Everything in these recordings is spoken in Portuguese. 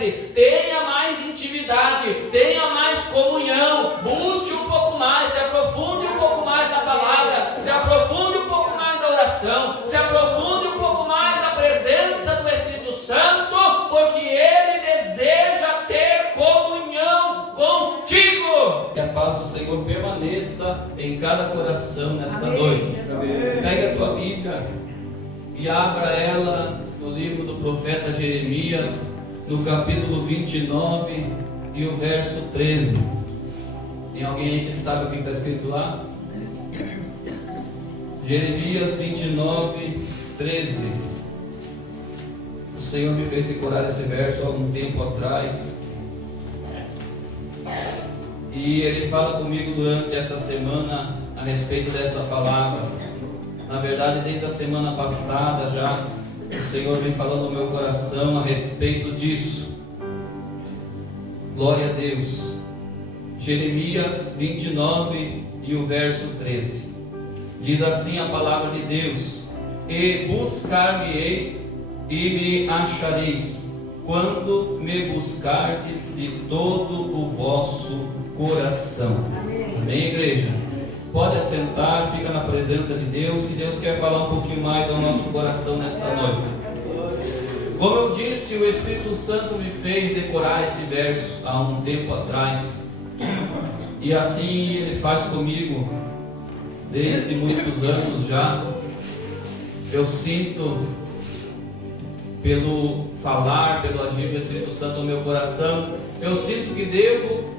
conhece. Tenha mais intimidade, tenha mais comunhão, busque um pouco mais, se aprofunde um pouco mais na palavra, se aprofunde um pouco mais na oração, se aprofunde um pouco mais na presença do Espírito Santo, porque Ele deseja ter comunhão contigo. Que a paz do Senhor permaneça em cada coração nesta noite. Pega a tua Bíblia e abra ela no livro do profeta Jeremias, no capítulo 29 e o verso 13. Tem alguém aí que sabe o que está escrito lá? Jeremias 29, 13. O Senhor me fez decorar esse verso há algum tempo atrás, e Ele fala comigo durante esta semana a respeito dessa palavra. Na verdade, desde a semana passada já o Senhor vem falando no meu coração a respeito disso. Glória a Deus. Jeremias 29 e o verso 13. Diz assim a palavra de Deus: E buscar-me-eis e me achareis, quando me buscardes de todo o vosso coração. Amém, igreja? Pode assentar, fica na presença de Deus, que Deus quer falar um pouquinho mais ao nosso coração nesta noite. Como eu disse, o Espírito Santo me fez decorar esse verso há um tempo atrás, e assim Ele faz comigo desde muitos anos já. Eu sinto, pelo falar, pelo agir do Espírito Santo no meu coração, eu sinto que devo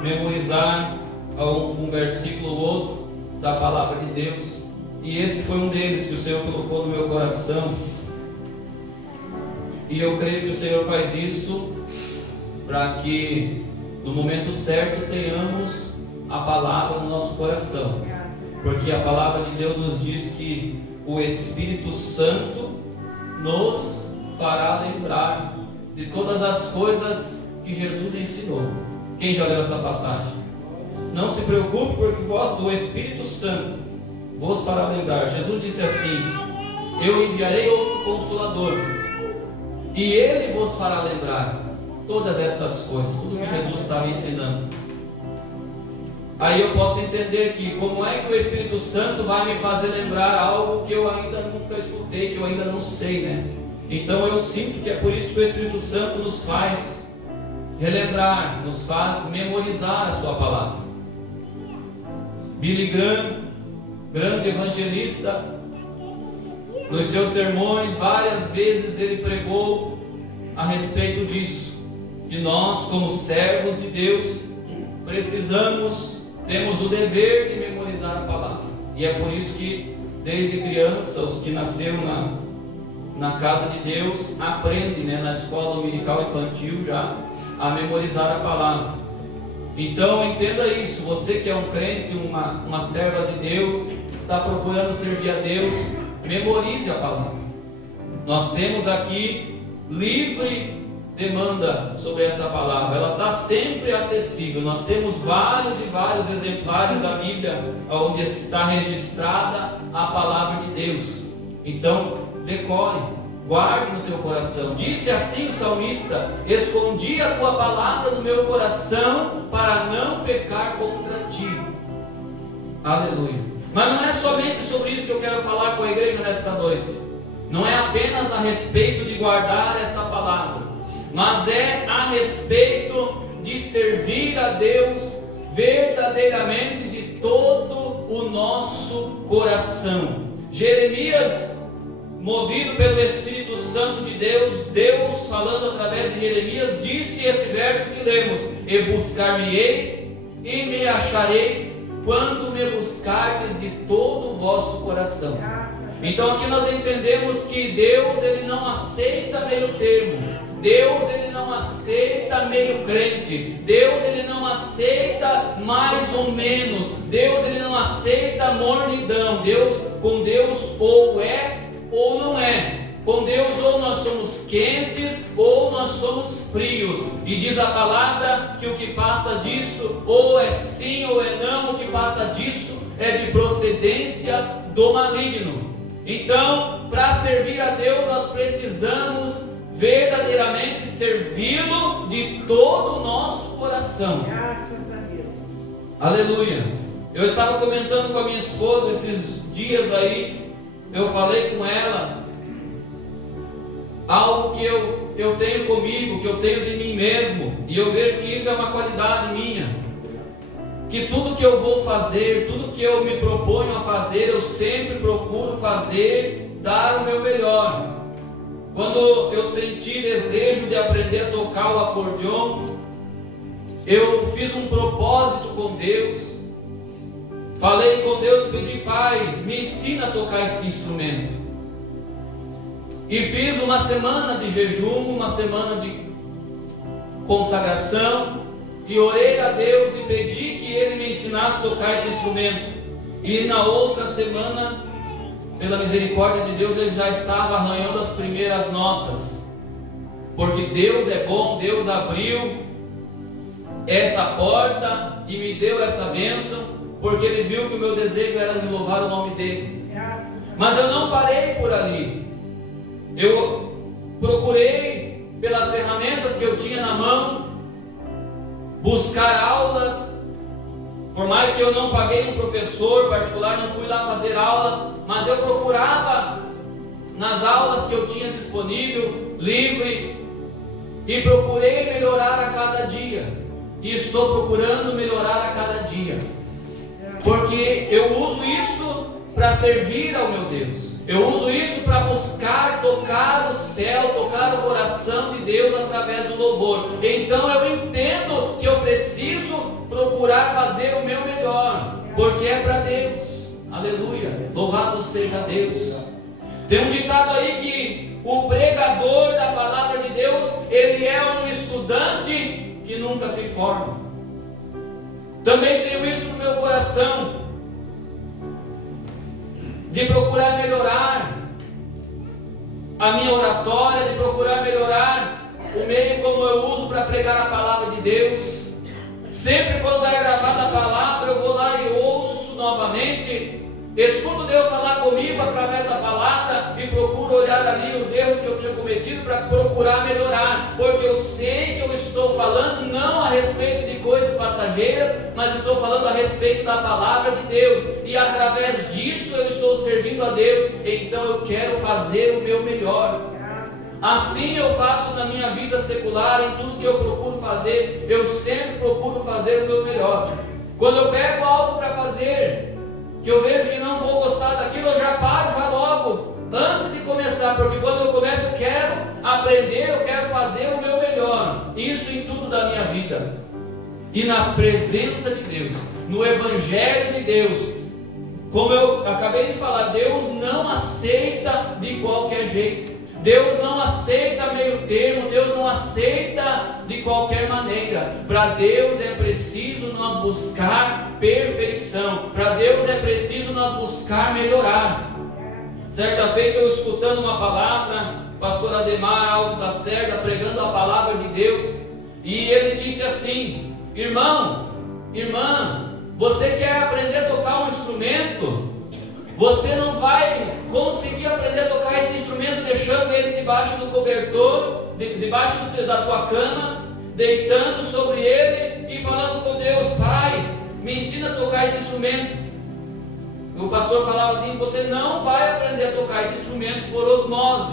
memorizar um versículo ou outro da palavra de Deus, e este foi um deles que o Senhor colocou no meu coração, e eu creio que o Senhor faz isso para que no momento certo tenhamos a palavra no nosso coração, porque a palavra de Deus nos diz que o Espírito Santo nos fará lembrar de todas as coisas que Jesus ensinou. Quem já leu essa passagem? Não se preocupe, porque vós do Espírito Santo vos fará lembrar. Jesus disse assim: eu enviarei outro Consolador, e Ele vos fará lembrar todas estas coisas, tudo que Jesus estava ensinando. Aí eu posso entender que como é que o Espírito Santo vai me fazer lembrar algo que eu ainda nunca escutei, que eu ainda não sei, né? Então eu sinto que é por isso que o Espírito Santo nos faz relembrar, nos faz memorizar a sua palavra. Billy Graham, grande evangelista, nos seus sermões várias vezes ele pregou a respeito disso, que nós como servos de Deus temos o dever de memorizar a palavra, e é por isso que desde criança os que nasceram na casa de Deus aprendem, né, na escola dominical infantil já a memorizar a palavra. Então entenda isso, você que é um crente, uma serva de Deus, está procurando servir a Deus, memorize a palavra. Nós temos aqui livre demanda sobre essa palavra, ela está sempre acessível. Nós temos vários e vários exemplares da Bíblia onde está registrada a palavra de Deus. Então decore, guarde no teu coração. Disse assim o salmista: escondi a tua palavra no meu coração para não pecar contra ti. Aleluia. Mas não é somente sobre isso que eu quero falar com a igreja nesta noite. Não é apenas a respeito de guardar essa palavra, mas é a respeito de servir a Deus verdadeiramente de todo o nosso coração. Jeremias, movido pelo Espírito Santo de Deus, Deus falando através de Jeremias, disse esse verso que lemos: e buscar-me-eis e me achareis, quando me buscardes de todo o vosso coração. Então aqui nós entendemos que Deus, Ele não aceita meio termo. Deus, Ele não aceita meio crente. Deus, Ele não aceita mais ou menos. Deus, Ele não aceita mornidão. Com Deus ou é ou não é. Com Deus ou nós somos quentes ou nós somos frios. E diz a palavra que o que passa disso ou é sim ou é não. O que passa disso é de procedência do maligno. Então, para servir a Deus nós precisamos verdadeiramente servi-lo de todo o nosso coração. Graças a Deus. Aleluia. Eu estava comentando com a minha esposa esses dias aí, eu falei com ela algo que eu tenho comigo, que eu tenho de mim mesmo, e eu vejo que isso é uma qualidade minha, que tudo que eu vou fazer, tudo que eu me proponho a fazer, eu sempre procuro fazer, dar o meu melhor. Quando eu senti desejo de aprender a tocar o acordeon, eu fiz um propósito com Deus, falei com Deus, pedi: Pai, me ensina a tocar esse instrumento. E fiz uma semana de jejum, uma semana de consagração, e orei a Deus e pedi que Ele me ensinasse a tocar esse instrumento. E na outra semana, pela misericórdia de Deus, ele já estava arranhando as primeiras notas, porque Deus é bom. Deus abriu essa porta e me deu essa bênção, porque Ele viu que o meu desejo era de louvar o nome dEle. Mas eu não parei por ali. Eu procurei, pelas ferramentas que eu tinha na mão, buscar aulas. Por mais que eu não paguei um professor particular, não fui lá fazer aulas, mas eu procurava nas aulas que eu tinha disponível, livre, e procurei melhorar a cada dia, e estou procurando melhorar a cada dia, porque eu uso isso para servir ao meu Deus. Eu uso isso para buscar tocar o céu, tocar o coração de Deus através do louvor. Então eu entendo que eu preciso procurar fazer o meu melhor, porque é para Deus. Aleluia, louvado seja Deus. Tem um ditado aí que o pregador da palavra de Deus, ele é um estudante que nunca se forma. Também tenho isso no meu coração, de procurar melhorar a minha oratória, de procurar melhorar o meio como eu uso para pregar a palavra de Deus. Sempre quando é gravada a palavra, eu vou lá e ouço novamente, escuto Deus falar comigo através da palavra e procuro olhar ali os erros que eu tenho cometido para procurar melhorar, porque eu sei que eu estou falando não a respeito de coisas passageiras, mas estou falando a respeito da palavra de Deus, e através disso eu estou servindo a Deus. Então eu quero fazer o meu melhor. Assim eu faço na minha vida secular, em tudo que eu procuro fazer, eu sempre procuro fazer o meu melhor. Quando eu pego algo para fazer, que eu vejo que não vou gostar daquilo, eu já paro, já logo, antes de começar, porque quando eu começo eu quero aprender, eu quero fazer o meu melhor. Isso em tudo da minha vida. E na presença de Deus, no Evangelho de Deus, como eu acabei de falar, Deus não aceita de qualquer jeito. Deus não aceita meio termo, Deus não aceita de qualquer maneira. Para Deus é preciso nós buscar perfeição, para Deus é preciso nós buscar melhorar. Certa feita eu escutando uma palavra, pastor Ademar Alves Lacerda pregando a palavra de Deus, e ele disse assim: irmão, irmã, você quer aprender a tocar um instrumento? Você não vai conseguir aprender a tocar esse instrumento deixando ele debaixo do cobertor, debaixo da tua cama, deitando sobre ele e falando com Deus: Pai, me ensina a tocar esse instrumento. O pastor falava assim: você não vai aprender a tocar esse instrumento por osmose.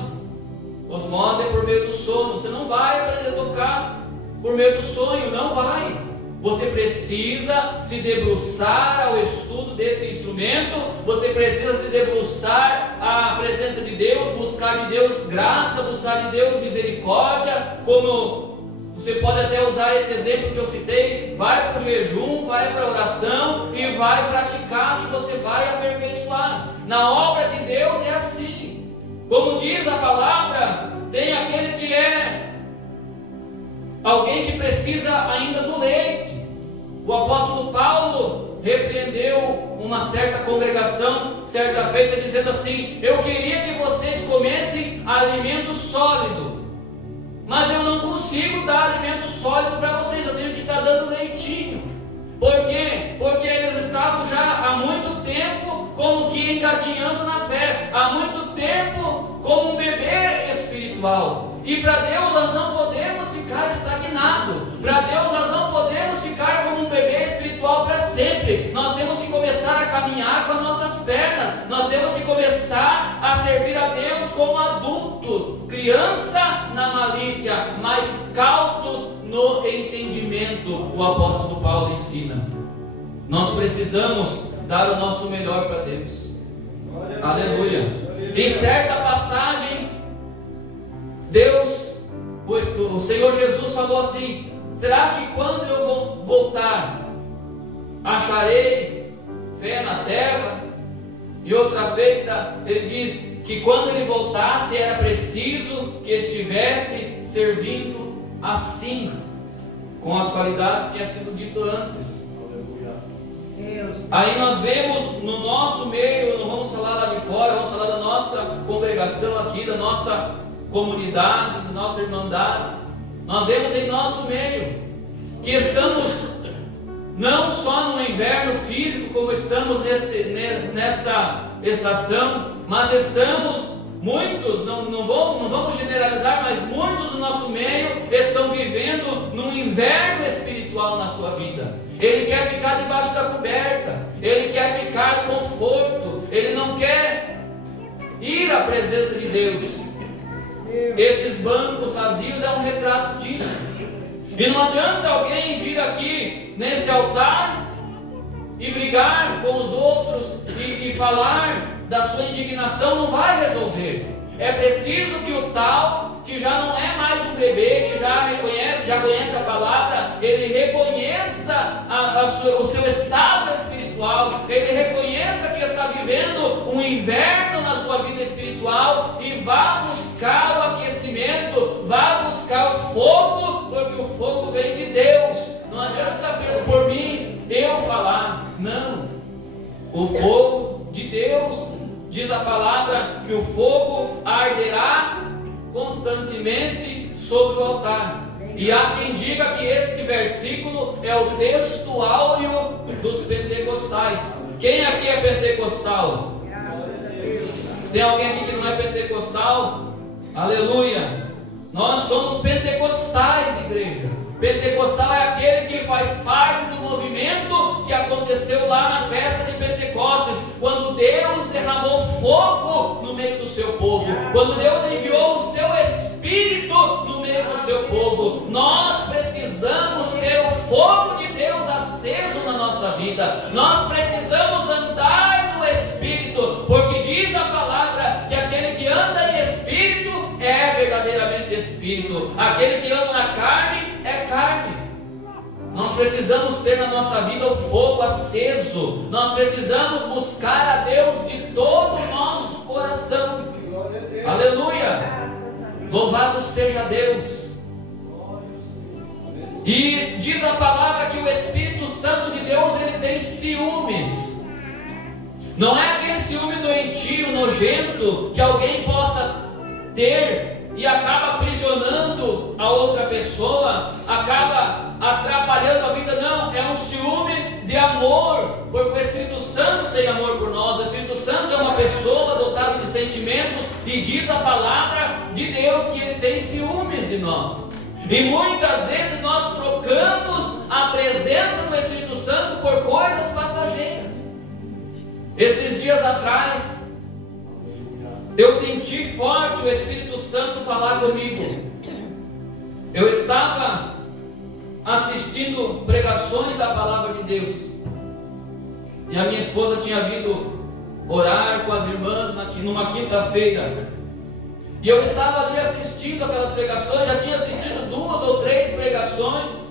Osmose é por meio do sono. Você não vai aprender a tocar por meio do sonho, não vai. Você precisa se debruçar ao estudo desse instrumento, você precisa se debruçar à presença de Deus, buscar de Deus graça, buscar de Deus misericórdia. Como você pode até usar esse exemplo que eu citei: vai para o jejum, vai para a oração e vai praticar, que você vai aperfeiçoar. Na obra de Deus é assim. Como diz a palavra, tem aquele que é alguém que precisa ainda do leite. O apóstolo Paulo repreendeu uma certa congregação certa feita, dizendo assim: eu queria que vocês comessem alimento sólido, mas eu não consigo dar alimento sólido para vocês, eu tenho que estar dando leitinho. Por quê? Porque eles estavam já há muito tempo como que engatinhando na fé, há muito tempo como um bebê espiritual. E para Deus nós não podemos ficar estagnados. Para Deus nós não podemos ficar como um bebê espiritual para sempre. Nós temos que começar a caminhar com as nossas pernas. Nós temos que começar a servir a Deus como adulto. Criança na malícia, mas cautos no entendimento. O apóstolo Paulo ensina. Nós precisamos dar o nosso melhor para Deus. Aleluia. Em certa passagem, Deus, o Senhor Jesus falou assim: será que quando eu vou voltar, acharei fé na terra? E outra feita, ele diz que quando ele voltasse era preciso que estivesse servindo assim, com as qualidades que tinha sido dito antes. Aí nós vemos no nosso meio, não vamos falar lá de fora, vamos falar da nossa congregação aqui, da nossa comunidade, da nossa irmandade. Nós vemos em nosso meio que estamos não só no inverno físico, como estamos nesta estação, mas estamos, muitos, não vamos generalizar, mas muitos do nosso meio estão vivendo num inverno espiritual na sua vida. Ele quer ficar debaixo da coberta, ele quer ficar no conforto, ele não quer ir à presença de Deus. Esses bancos vazios é um retrato disso. E não adianta alguém vir aqui nesse altar e brigar com os outros e falar da sua indignação, não vai resolver. É preciso que o tal, que já não é mais um bebê, que já conhece a palavra, ele reconheça o seu estado espiritual, ele reconheça que está vivendo um inverno na sua vida espiritual e vá buscar o aquecimento, vá buscar o fogo, porque o fogo vem de Deus. Não adianta por mim eu falar, não. O fogo de Deus, diz a palavra, que o fogo arderá constantemente sobre o altar. E há quem diga que este versículo é o texto áureo dos pentecostais. Quem aqui é pentecostal? Tem alguém aqui que não é pentecostal? Aleluia! Nós somos pentecostais, igreja. Pentecostal é aquele que faz parte do movimento que aconteceu lá na festa de Pentecostes, quando Deus derramou fogo no meio do seu povo, quando Deus enviou o seu Espírito no meio do seu povo. Nós precisamos ter o fogo de Deus aceso na nossa vida, nós precisamos andar no Espírito, porque diz a palavra que aquele que anda em Espírito é verdadeiramente Espírito, aquele que anda na carne é carne. Nós precisamos ter na nossa vida o fogo aceso, nós precisamos buscar a Deus de todo o nosso coração. Aleluia! Louvado seja Deus. E diz a palavra que o Espírito Santo de Deus, ele tem ciúmes. Não é aquele ciúme doentio, nojento, que alguém possa ter e acaba aprisionando a outra pessoa, acaba atrapalhando a vida. Não, é um ciúme de amor, porque o Espírito Santo tem amor por nós. O Espírito Santo é uma pessoa dotada de sentimentos, e diz a palavra de Deus que ele tem ciúmes de nós. E muitas vezes nós trocamos a presença do Espírito Santo por coisas passageiras. Esses dias atrás, eu senti forte o Espírito Santo falar comigo. Eu estava assistindo pregações da palavra de Deus, e a minha esposa tinha vindo orar com as irmãs numa quinta-feira, e eu estava ali assistindo aquelas pregações. Já tinha assistido 2 ou 3 pregações,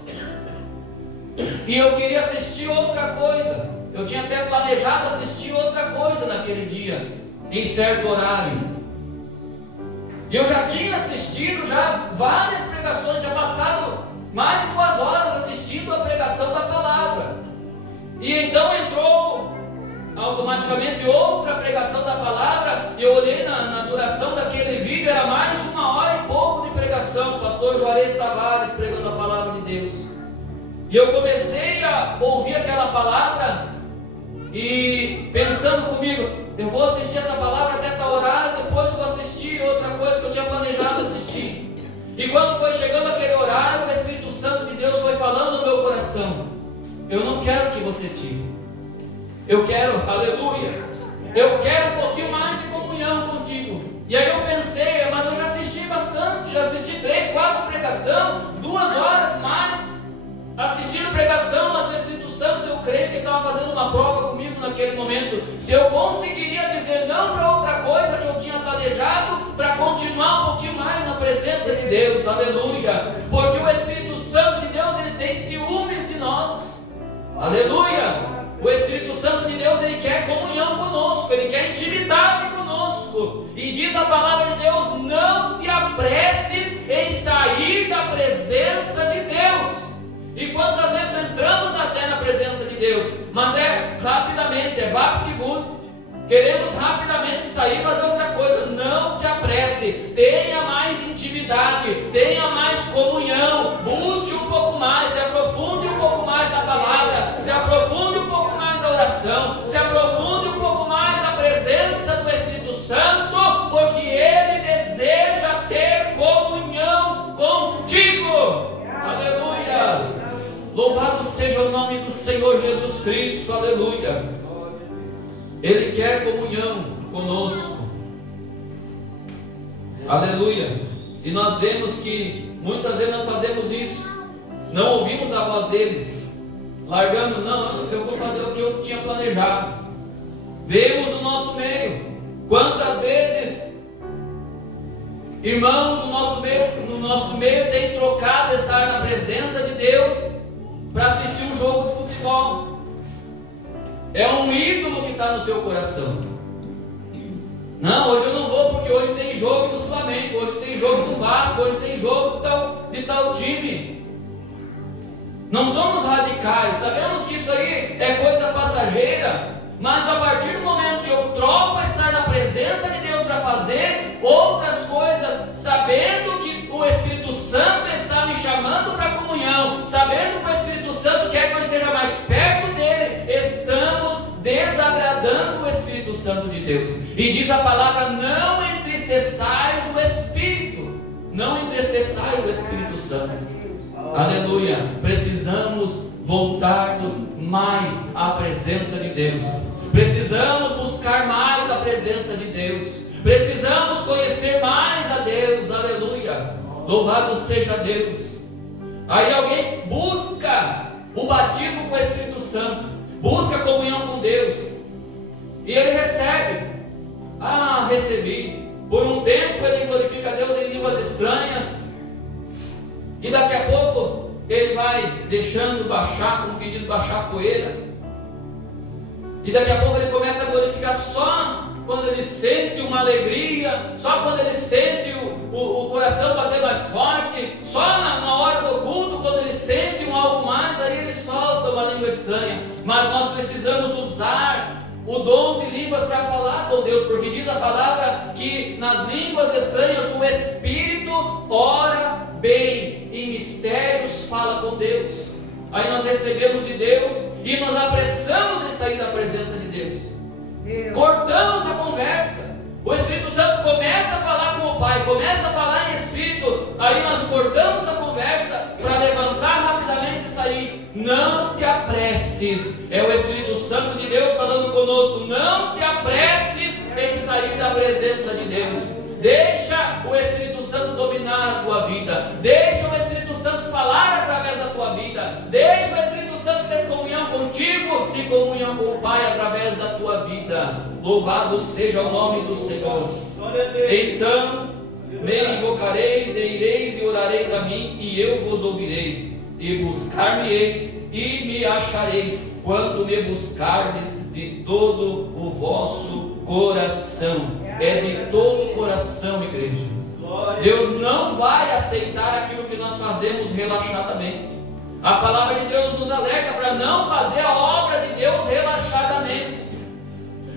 e eu queria assistir outra coisa. Eu tinha até planejado assistir outra coisa naquele dia, em certo horário. E eu já tinha assistido várias pregações, já passado mais de 2 horas assistindo a pregação da palavra. E então entrou automaticamente outra pregação da palavra, e eu olhei na duração daquele vídeo, era mais de 1 hora e pouco de pregação, o pastor Juarez Tavares pregando a palavra de Deus. E eu comecei a ouvir aquela palavra e pensando comigo, eu vou assistir essa palavra até tal horário, depois eu vou assistir outra coisa que eu tinha planejado assistir. E quando foi chegando aquele horário, o Espírito Santo de Deus foi falando no meu coração: eu não quero que você tire. Eu quero, aleluia, eu quero um pouquinho mais de comunhão contigo. E aí eu pensei, mas eu já assisti bastante, já assisti 3, 4 pregações, 2 horas mais, assistindo pregação, mas o Espírito Santo, eu creio que estava fazendo uma prova comigo naquele momento, se eu conseguiria dizer não para outra coisa que eu tinha planejado, para continuar um pouquinho mais na presença de Deus, aleluia, porque o Espírito Santo de Deus, ele tem ciúmes de nós, aleluia. O Espírito Santo de Deus, ele quer comunhão conosco, ele quer intimidade conosco. E diz a palavra de Deus: não te apresses em sair da presença de Deus. E quantas vezes entramos até na presença de Deus, mas é rapidamente, é vapt-vupt. Queremos rapidamente sair e fazer outra coisa. Não te apresse, tenha mais intimidade, tenha mais comunhão, busque um pouco mais, se aprofunde um pouco mais na palavra, se aprofunde um pouco mais na oração, se aprofunde um pouco mais na presença do Espírito Santo, porque Ele deseja ter comunhão contigo. Aleluia! Louvado seja o nome do Senhor Jesus Cristo, aleluia! Ele quer comunhão conosco, aleluia. E nós vemos que muitas vezes nós fazemos isso, não ouvimos a voz dele, largamos, não, eu vou fazer o que eu tinha planejado. Vemos no nosso meio, quantas vezes irmãos no nosso meio têm trocado estar na presença de Deus para assistir um jogo de futebol. É um ídolo que está no seu coração. Não, hoje eu não vou porque hoje tem jogo do Flamengo, hoje tem jogo do Vasco, hoje tem jogo de tal time. Não somos radicais, sabemos que isso aí é coisa passageira, mas a partir do momento que eu troco estar na presença de Deus para fazer outras coisas, sabendo que o Espírito Santo está me chamando para comunhão, sabendo que o Espírito Santo quer que eu esteja mais perto dele, estamos desagradando o Espírito Santo de Deus. E diz a palavra: não entristeçais o Espírito, não entristeçais o Espírito Santo. Aleluia. Precisamos voltar-nos mais à presença de Deus, precisamos buscar mais a presença de Deus, precisamos conhecer mais a Deus, aleluia, louvado seja Deus. Aí alguém busca o batismo com o Espírito Santo, busca a comunhão com Deus, e ele recebe, recebi, por um tempo ele glorifica a Deus em línguas estranhas, e daqui a pouco ele vai deixando baixar, como que diz, baixar a poeira. E daqui a pouco ele começa a glorificar só quando ele sente uma alegria, só quando ele sente o coração bater mais forte, só na hora do culto, quando ele sente algo mais, aí ele solta uma língua estranha. Mas nós precisamos usar o dom de línguas para falar com Deus, porque diz a palavra que nas línguas estranhas o Espírito ora bem, em mistérios fala com Deus. Aí nós recebemos de Deus e nos apressamos em sair da presença de Deus. Cortamos a conversa. O Espírito Santo começa a falar com o Pai, começa a falar em Espírito. Aí nós cortamos a conversa para levantar rapidamente e sair. Não te apresses. É o Espírito Santo de Deus falando conosco. Não te apresses em sair da presença de Deus. Deixa o Espírito Santo dominar a tua vida. Deixa o Espírito Santo falar através da tua vida. Deixa o Espírito Santo ter comunhão contigo e comunhão com o Pai através da tua vida. Louvado seja o nome do Senhor. Então me invocareis e ireis e orareis a mim, e eu vos ouvirei. E buscar-me-eis e me achareis, quando me buscardes de todo o vosso coração. É de todo o coração, igreja. Deus não vai aceitar aquilo que nós fazemos relaxadamente. A palavra de Deus nos alerta para não fazer a obra de Deus relaxadamente.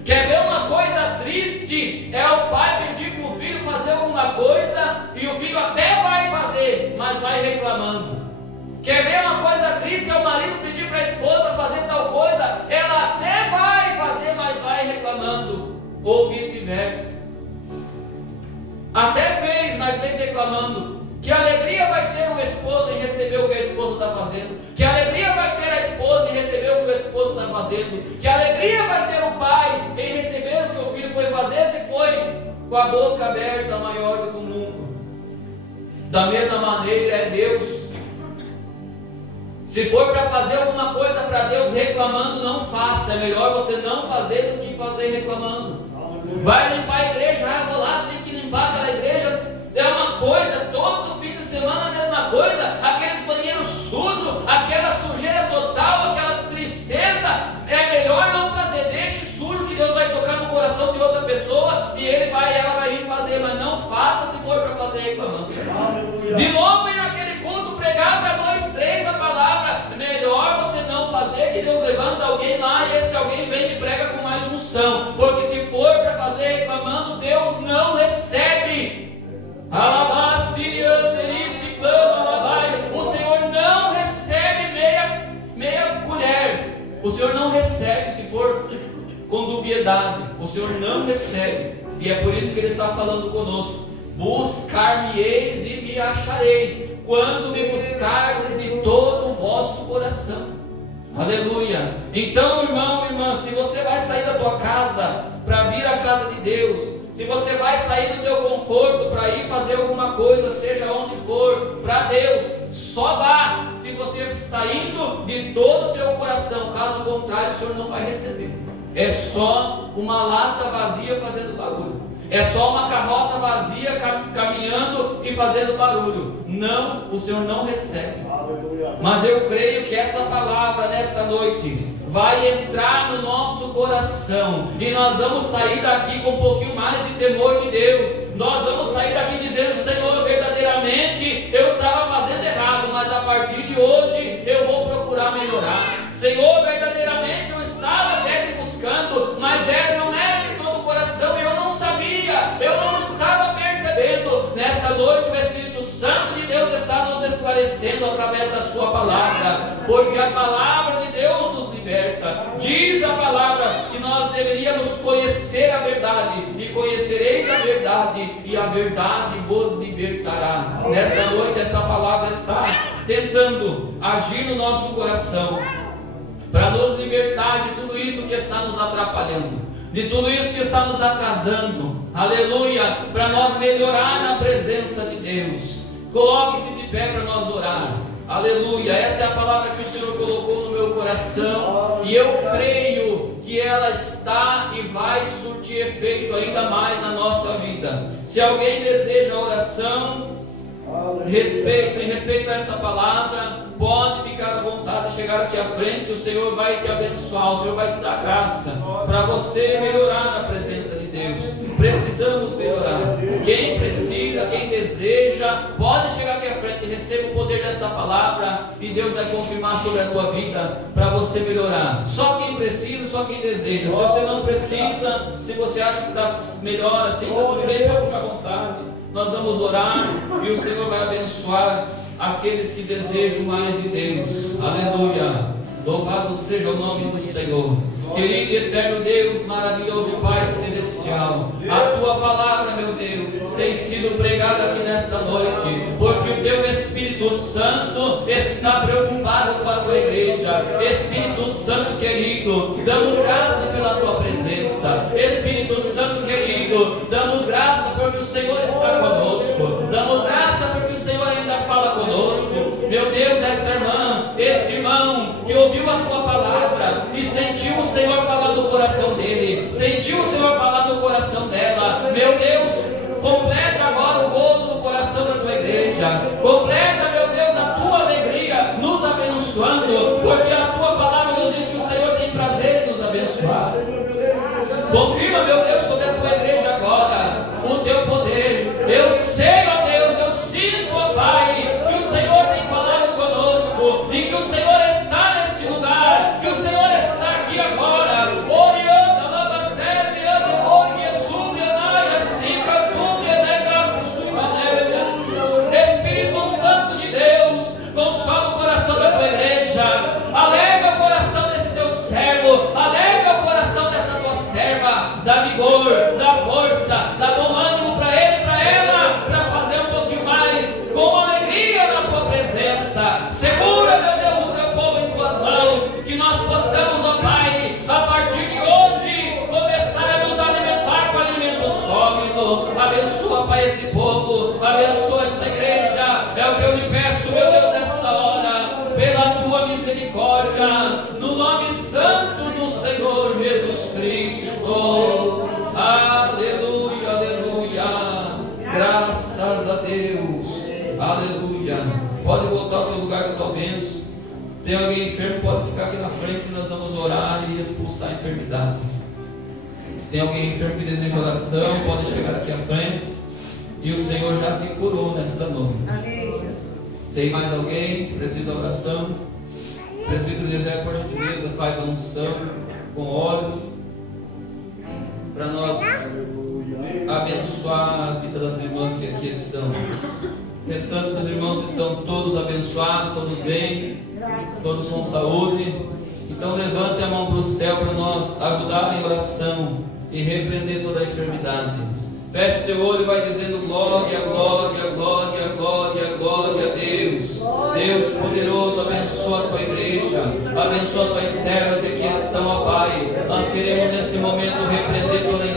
Quer ver uma coisa triste? É o pai pedir para o filho fazer alguma coisa e o filho até vai fazer, mas vai reclamando. Quer ver uma coisa triste? É o marido pedir para a esposa fazer tal coisa, ela até vai fazer, mas vai reclamando, ou vice-versa. Até fez, mas fez reclamando. Que alegria vai ter uma esposa em receber o que a esposa está fazendo? Que alegria vai ter a esposa em receber o que o esposo está fazendo? Que alegria vai ter o pai em receber o que o filho foi fazer, se foi com a boca aberta maior do que o mundo? Da mesma maneira é Deus. Se for para fazer alguma coisa para Deus reclamando, não faça. É melhor você não fazer do que fazer reclamando. Vai limpar a igreja, vou lá, tem que limpar aquela igreja. É uma coisa, todo fim de semana a mesma coisa. Aqueles banheiros sujos, aquela sujeira total, aquela tristeza. É melhor não fazer. Deixe sujo, que Deus vai tocar no coração de outra pessoa e ela vai vir fazer. Mas não faça se for para fazer reclamando. De novo ir naquele culto pregar para 2, 3 a palavra. Melhor você não fazer, que Deus levanta alguém lá e esse alguém vem e prega com mais unção. Porque se for para fazer reclamando, Deus não recebe. O Senhor não recebe meia colher. O Senhor não recebe se for com dubiedade. O Senhor não recebe. E é por isso que Ele está falando conosco. Buscar-me-eis e me achareis, quando me buscardes de todo o vosso coração. Aleluia. Então, irmão, irmã, se você vai sair da tua casa para vir à casa de Deus, se você vai sair do teu conforto para ir fazer alguma coisa, seja onde for, para Deus, só vá se você está indo de todo o teu coração. Caso contrário, o Senhor não vai receber. É só uma lata vazia fazendo barulho. É só uma carroça vazia caminhando e fazendo barulho. Não, o Senhor não recebe. Mas eu creio que essa palavra nessa noite vai entrar no nosso coração e nós vamos sair daqui com um pouquinho mais de temor de Deus. Nós vamos sair daqui dizendo: Senhor, verdadeiramente eu estava fazendo errado, mas a partir de hoje eu vou procurar melhorar. Senhor, verdadeiramente eu estava até te buscando, mas não era de todo o coração e eu não sabia, eu não estava percebendo. Nesta noite o Espírito Santo de Deus está nos esclarecendo através da sua palavra, porque a palavra de Deus nos liberta. Diz a palavra que nós deveríamos conhecer a verdade, e conhecereis a verdade, e a verdade vos libertará. Nesta noite essa palavra está tentando agir no nosso coração para nos libertar de tudo isso que está nos atrapalhando, de tudo isso que está nos atrasando. Aleluia, para nós melhorar na presença de Deus. Coloque-se de pé para nós orar. Aleluia, essa é a palavra que o Senhor colocou no meu coração, e eu creio que ela está e vai surtir efeito ainda mais na nossa vida. Se alguém deseja oração, em respeito a essa palavra, pode ficar à vontade, chegar aqui à frente. O Senhor vai te abençoar, o Senhor vai te dar graça para você melhorar na presença de Deus. Precisamos melhorar. Quem precisa, quem deseja, pode chegar aqui à frente, receba o poder dessa palavra e Deus vai confirmar sobre a tua vida para você melhorar. Só quem precisa, só quem deseja. Se você não precisa, se você acha que está melhor assim, está tudo bem, pode ficar à vontade. Nós vamos orar e o Senhor vai abençoar aqueles que desejam mais de Deus. Aleluia. Louvado seja o nome do Senhor. Querido e eterno Deus, maravilhoso Pai celestial, a tua palavra, meu Deus, tem sido pregada aqui nesta noite, porque o teu Espírito Santo está preocupado com a tua igreja. Espírito Santo querido, damos graça pela tua presença. Espírito Santo querido, damos graça porque o Senhor está conosco. Damos graça porque o Senhor ainda fala conosco. Meu Deus, esta irmã, este irmão que ouviu a tua palavra e sentiu o Senhor falar no coração dele, sentiu o Senhor falar no coração dela, meu Deus, completa agora o gozo no coração da tua igreja, completa, meu Deus, a tua alegria nos abençoando, porque a tua palavra nos diz que o Senhor tem prazer em nos abençoar. Confirma, meu Deus, sobre a tua igreja agora o teu poder. Eu sei, ó Deus, eu sinto, ó Pai, que o Senhor tem falado conosco e que o Senhor está nesse lugar, que o Senhor está aqui agora. Orianda, lava serve, anda, morgue, sube, anaia, sica, misericórdia, no nome santo do Senhor Jesus Cristo. Aleluia, aleluia. Graças a Deus. Aleluia. Pode voltar ao teu lugar com a tua bênção. Tem alguém enfermo, pode ficar aqui na frente que nós vamos orar e expulsar a enfermidade. Se tem alguém enfermo que deseja oração, pode chegar aqui à frente. E o Senhor já te curou nesta noite. Tem mais alguém que precisa de oração? O presbítero José, por gentileza, faz a unção com óleo para nós abençoar as vidas das irmãs que aqui estão. O restante dos irmãos estão todos abençoados, todos bem, todos com saúde. Então levante a mão para o céu para nós ajudar em oração e repreender toda a enfermidade. Feche teu olho e vai dizendo glória, glória, glória, glória, glória a Deus. Deus poderoso, abençoa a tua igreja, abençoa as tuas servas que aqui estão, ó Pai. Nós queremos nesse momento repreender toda a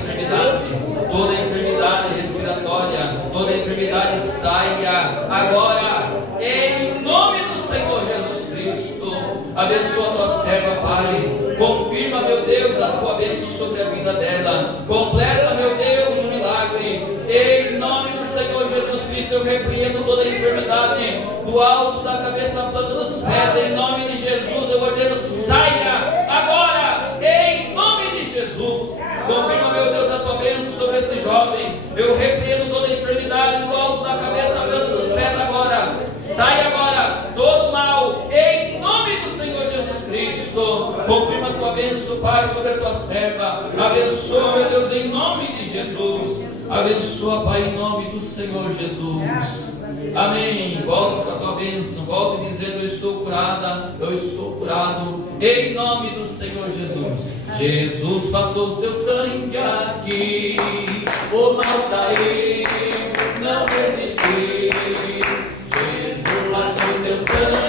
enfermidade respiratória, toda a enfermidade saia agora, em nome do Senhor Jesus Cristo. Abençoa a tua serva, Pai. Confirma, meu Deus, a tua bênção sobre a vida dela. Completa, meu Deus, o milagre. Em nome do Senhor Jesus Cristo, eu repreendo toda a enfermidade do alto da cabeça à planta dos pés. Em nome de Jesus, eu ordeno, saia agora, em nome de Jesus. Confirma, meu Deus, a tua bênção sobre esse jovem. Eu repreendo toda a enfermidade do alto da cabeça à planta dos pés agora. Sai agora todo mal, em nome do Senhor Jesus Cristo. Confirma a tua bênção, Pai, sobre a tua serva. Abençoa, meu Deus, em nome de Jesus. Abençoa, Pai, em nome do Senhor Jesus. Amém. Volte com a tua bênção. Volte dizendo: eu estou curada, eu estou curado, em nome do Senhor Jesus. Jesus passou o seu sangue aqui, o mal saiu, não resistiu. Jesus passou o seu sangue